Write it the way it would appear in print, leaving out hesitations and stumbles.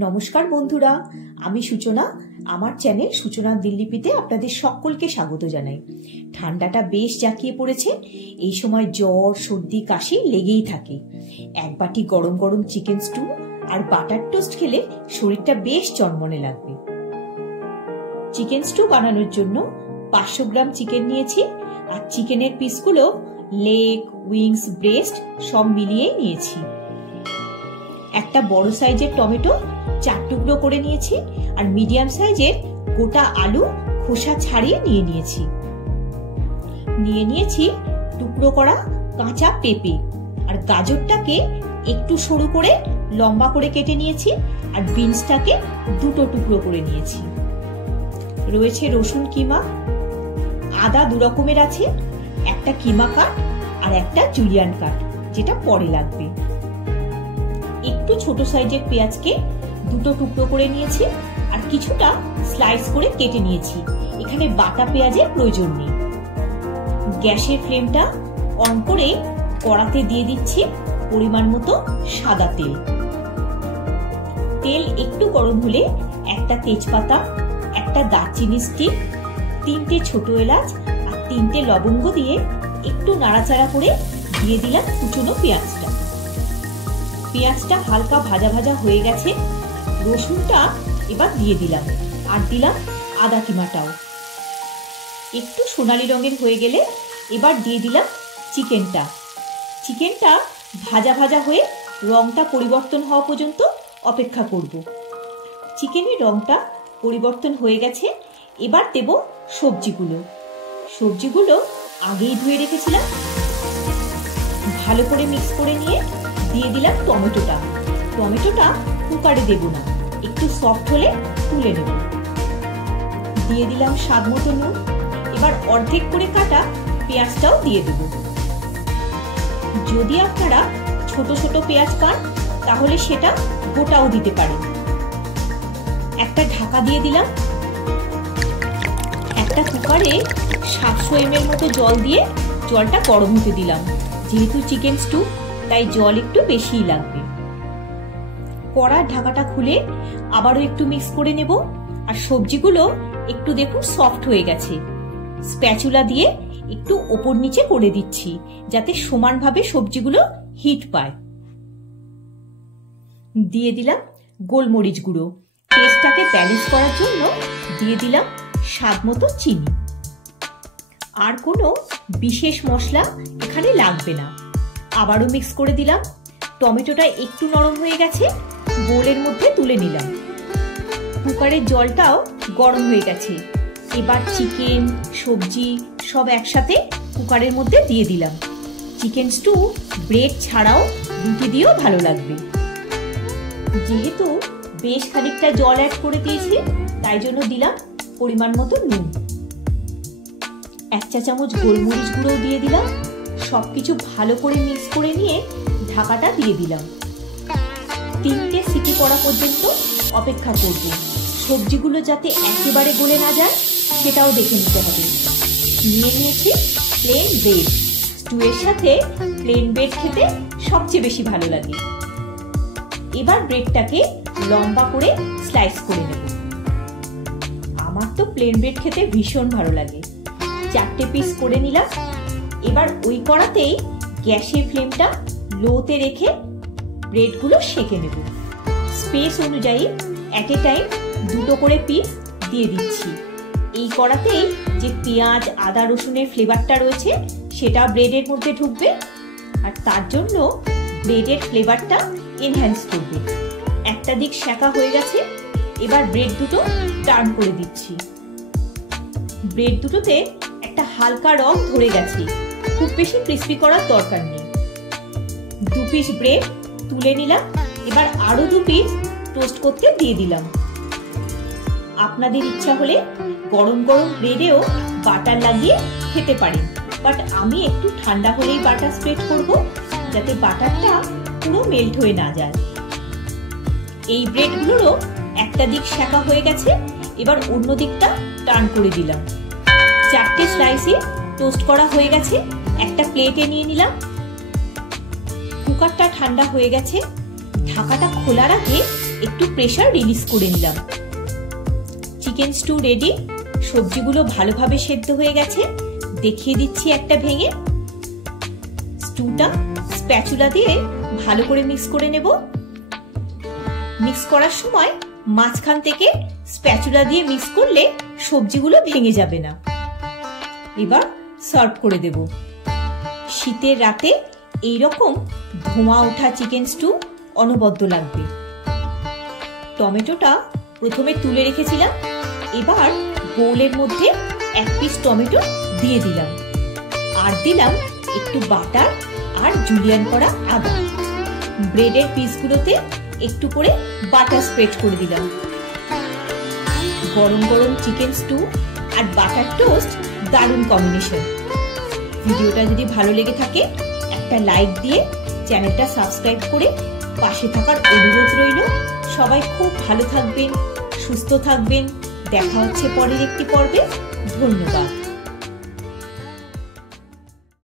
নমস্কার বন্ধুরা, আমি সূচনা। আমার চ্যানেল সূচনা দিল্লিপিতে আপনাদের সকলকে স্বাগত জানাই। ঠান্ডাটা বেশ জাঁকিয়ে পড়েছে। এই সময় জ্বর, সর্দি, কাশি লেগেই থাকে। এক বাটি গরম গরম চিকেন স্টু আর বাটার টোস্ট খেলে শরীরটা বেশ চনমনে লাগবে। চিকেন স্টু বানানোর জন্য 500 গ্রাম চিকেন নিয়েছি, আর চিকেনের পিসগুলো লেগ, উইংস, ব্রেস্ট সব মিলিয়ে নিয়েছি। একটা বড় সাইজের টমেটো 4 টুকরো করে নিয়েছি, আর মিডিয়াম সাইজের গোটা আলু খোসা ছাড়িয়ে নিয়েছি টুকরো করা কাঁচা পেঁপে, আর গাজরটাকে একটু সরু করে লম্বা করে কেটে নিয়েছি, আর বিনসটাকে 2 টুকরো করে নিয়েছি। রয়েছে রসুন কিমা, আদা 2 রকমের আছে, একটা কিমা কাট আর একটা জুলিয়ান কাট, যেটা পরে লাগবে। একটু ছোট সাইজের পেঁয়াজকে 2 টুকরো করে নিয়েছি, আর কিছুটা স্লাইস করে কেটে নিয়েছি। এখানে বাটা পেঁয়াজের প্রয়োজন নেই। গ্যাসের ফ্লেমটা অন করে কড়াতে দিয়ে দিচ্ছি পরিমাণ মতো সাদা তেল। তেল একটু গরম হলে একটা তেজপাতা, একটা দারচিনি স্টিক, 3টে ছোট এলাচ আর 3টে লবঙ্গ দিয়ে একটু নাড়াচাড়া করে দিয়ে দিলাম কুচনো পেঁয়াজটা। পেঁয়াজটা হালকা ভাজা ভাজা হয়ে গেছে। রসুনটা এবার দিয়ে দিলাম, আর দিলাম আদা কিমাটাও। একটু সোনালী রঙের হয়ে গেলে এবার দিয়ে দিলাম চিকেনটা ভাজা ভাজা হয়ে রংটা পরিবর্তন হওয়া পর্যন্ত অপেক্ষা করব। চিকেনের রংটা পরিবর্তন হয়ে গেছে। এবার দেব সবজিগুলো আগেই ধুয়ে রেখেছিলাম। ভালো করে মিক্স করে নিয়ে দিয়ে দিলাম টমেটোটা কুকারে দেব না, একটু সফট হলে তুলে নেব। দিয়ে দিলাম স্বাদ মতো নুন। এবার অর্ধেক করে কাটা পেঁয়াজটাও দিয়ে দেব। যদি আপনারা ছোট ছোট পেঁয়াজ পান তাহলে সেটা গোটাও দিতে পারেন। একটা ঢাকা দিয়ে দিলাম। একটা কুকারে 700 ml মতো জল দিয়ে জলটা গরম হতে দিলাম। যেহেতু চিকেন স্টু, তাই জল একটু বেশিই লাগবে। কড়ার ঢাকাটা খুলে আবারও একটু মিক্স করে নেব। আর সবজিগুলো একটু দেখুন সফট হয়ে গেছে। স্প্যাচুলা দিয়ে একটু ওপর নিচে করে দিচ্ছি, যাতে সমানভাবে সবজিগুলো হিট পায়। দিয়ে দিলাম গোলমরিচ গুঁড়ো। টেস্টটাকে ব্যালেন্স করার জন্য দিয়ে দিলাম স্বাদ মতো চিনি। আর কোনো বিশেষ মশলা এখানে লাগবে না। আবারও মিক্স করে দিলাম। টমেটোটা একটু নরম হয়ে গেছে, বোলের মধ্যে তুলে নিলাম। কুকারের জলটাও গরম হয়ে গেছে। এবার চিকেন, সবজি সব একসাথে কুকারের মধ্যে দিয়ে দিলাম। চিকেন স্টু ব্রেড ছাড়াও রুটি দিয়েও ভালো লাগবে। যেহেতু বেশ খানিকটা জল অ্যাড করে দিয়েছি, তাই জন্য দিলাম পরিমাণ মতো নুন। 1 চা চামচ গোলমরিচ গুঁড়ো দিয়ে দিলাম। সবকিছু ভালো করে মিক্স করে নিয়ে ঢাকাটা দিয়ে দিলাম। 3টে সিটি পড়া পর্যন্ত অপেক্ষা করব। সবজিগুলো যাতে একেবারে গলে না যায় সেটাও দেখে নিতে হবে। নিয়েছি প্লেন ব্রেড। স্টুয়ের সাথে প্লেন ব্রেড খেতে সবচেয়ে বেশি ভালো লাগে। এবার ব্রেডটাকে লম্বা করে স্লাইস করে নেব। আমার তো প্লেন ব্রেড খেতে ভীষণ ভালো লাগে। 4টে পিস করে নিলাম। এবার ওই কড়াতেই গ্যাসের ফ্লেমটা লোতে রেখে ব্রেডগুলো সেঁকে নেব। স্পেস অনুযায়ী এট এ টাইম 2 করে পিস দিয়ে দিচ্ছি। এই কড়াতেই যে পেঁয়াজ, আদা, রসুনের ফ্লেভারটা রয়েছে সেটা ব্রেডের মধ্যে ঢুকবে, আর তার জন্য ব্রেডের ফ্লেভারটা এনহ্যান্স করবে। একটা দিক সেঁকা হয়ে গেছে। এবার ব্রেড দুটো টার্ন করে দিচ্ছি। ব্রেড দুটোতে একটা হালকা রং ধরে গেছে। খুব বেশি ক্রিস্পি করার দরকার নেই। 2 পিস ব্রেড তুলে নিলাম। এবার আরো 2 পিস টোস্ট করতে দিয়ে দিলাম। আপনাদের ইচ্ছা হলে গরম গরম ব্রেডেও বাটার লাগিয়ে খেতে পারেন, বাট আমি একটু ঠান্ডা হলেই বাটার স্প্রেড করব, যাতে বাটারটা পুরো মেল্ট হয়ে না যায়। এই ব্রেডগুলোরও একটা দিক সেঁকা হয়ে গেছে। এবার অন্য দিকটা টার্ন করে দিলাম। 4টে স্লাইসে টোস্ট করা হয়ে গেছে। একটা প্লেটে নিয়ে নিলাম। কুকারটা ঠান্ডা হয়ে গেছে। ঢাকাটা খোলার আগে একটু প্রেসার রিলিজ করে নিলাম। Chicken stew ready. সবজিগুলো ভালোভাবে সেদ্ধ হয়ে গেছে। দেখিয়ে দিচ্ছি একটা ভেঙে। স্টুটা স্প্যাচুলা দিয়ে ভালো করে মিক্স করে নেব। মিক্স করার সময় মাঝখান থেকে স্প্যাচুলা দিয়ে মিক্স করলে সবজিগুলো ভেঙে যাবে না। এবার সার্ভ করে দেব। শীতের রাতে এইরকম ধোঁয়া ওঠা চিকেন স্টু অনবদ্য লাগবে। টমেটোটা প্রথমে তুলে রেখেছিলাম, এবার বোলের মধ্যে এক পিস টমেটো দিয়ে দিলাম, আর দিলাম একটু বাটার আর জুলিয়ান করা আদা। ব্রেডের পিসগুলোতে একটু করে বাটার স্প্রেড করে দিলাম। গরম গরম চিকেন স্টু আর বাটার টোস্ট দারুণ কম্বিনেশন। ভিডিওটা যদি ভালো লেগে থাকে একটা লাইক দিয়ে চ্যানেলটা সাবস্ক্রাইব করে পাশে থাকার অনুরোধ রইল। সবাই খুব ভালো থাকবেন, সুস্থ থাকবেন। দেখা হচ্ছে পরের একটি পর্বে। ধন্যবাদ।